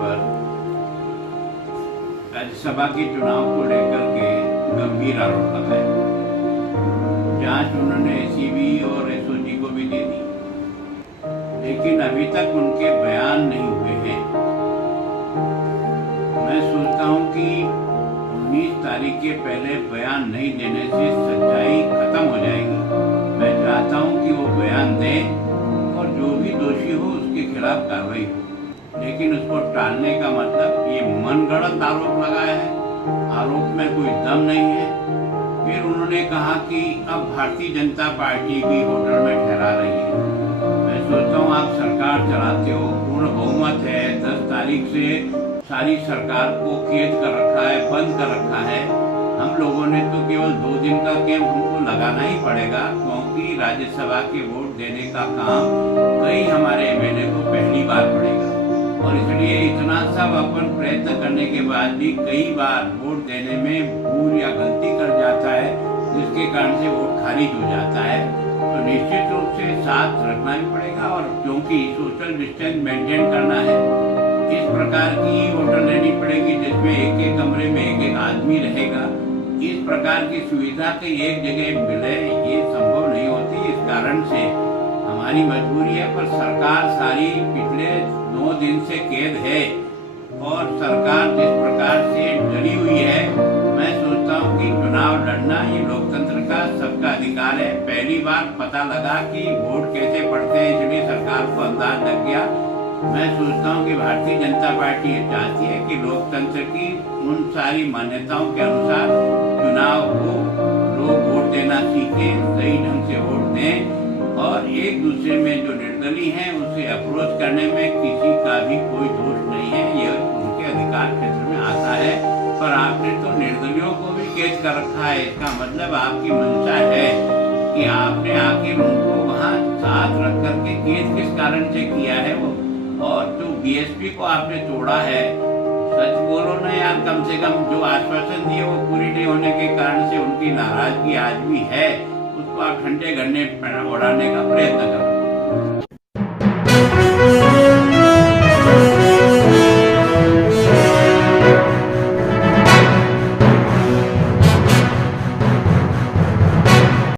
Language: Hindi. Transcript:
पर राज्यसभा के चुनाव को लेकर के गंभीर आरोप लगाए। जांच उन्होंने एसीबी और एसओजी को भी दे दी, लेकिन अभी तक उनके बयान नहीं हुए हैं। मैं सोचता हूं कि 19 तारीख के पहले बयान नहीं देने से सच्चाई खत्म हो जाएगी। मैं चाहता हूं कि वो बयान दें और जो भी दोषी हो उसके खिलाफ कार्रवाई हो, लेकिन उसको टालने का मतलब ये मनगढ़ंत आरोप लगाया है, आरोप में कोई दम नहीं है। फिर उन्होंने कहा कि अब भारतीय जनता पार्टी भी होटल में ठहरा रही है। मैं सोचता हूँ आप सरकार चलाते हो, पूर्ण बहुमत है, 10 तारीख से सारी सरकार को कैद कर रखा है, बंद कर रखा है। हम लोगों ने तो केवल 2 दिन का कैंप हमको लगाना ही पड़ेगा, क्योंकि राज्यसभा के वोट देने का काम कई हमारे एमएलए को पहली बार पड़ेगा, और इसलिए इतना सब अपन प्रयत्न करने के बाद भी कई बार वोट देने में भूल या गलती कर जाता है, जिसके कारण से वोट खारिज हो जाता है। तो निश्चित रूप से साथ रखना ही पड़ेगा, और क्योंकि सोशल डिस्टेंस मेंटेन करना है, इस प्रकार की होटल लेनी पड़ेगी जिसमें एक एक कमरे में एक एक आदमी रहेगा। इस प्रकार की सुविधा के एक जगह मिले ये संभव नहीं होती। इस कारण से हमारी मजबूरी है, पर सरकार सारी पिछले 2 दिन से कैद है, और सरकार जिस प्रकार से डरी हुई है, मैं सोचता हूँ कि चुनाव लड़ना ये लोकतंत्र का सबका अधिकार है। पहली बार पता लगा कि वोट कैसे पड़ते हैं, इसलिए सरकार को अंदाज लग गया। मैं सोचता हूँ कि भारतीय जनता पार्टी ये चाहती है कि लोकतंत्र की उन सारी मान्यताओं के अनुसार चुनाव हो, लोग वोट देना सीखें, सही ढंग से वोट दें, और एक दूसरे में जो निर्दलीय हैं उसे अप्रोच करने में किसी का भी कोई दोष नहीं है, ये उनके अधिकार क्षेत्र में आता है। पर आपने तो निर्दलियों को भी कैद कर रखा है, इसका मतलब आपकी मंशा है कि आपने आखिर उनको वहाँ साथ रख करके कैद किस कारण से किया है वो। और जो बीएसपी को आपने तोड़ा है, सच बोलो ना यार, कम से कम जो आश्वासन दिए वो पूरी नहीं होने के कारण से उनकी नाराजगी आज भी है, उसको आप ठंडे गन्ने उड़ाने का प्रयत्न करो।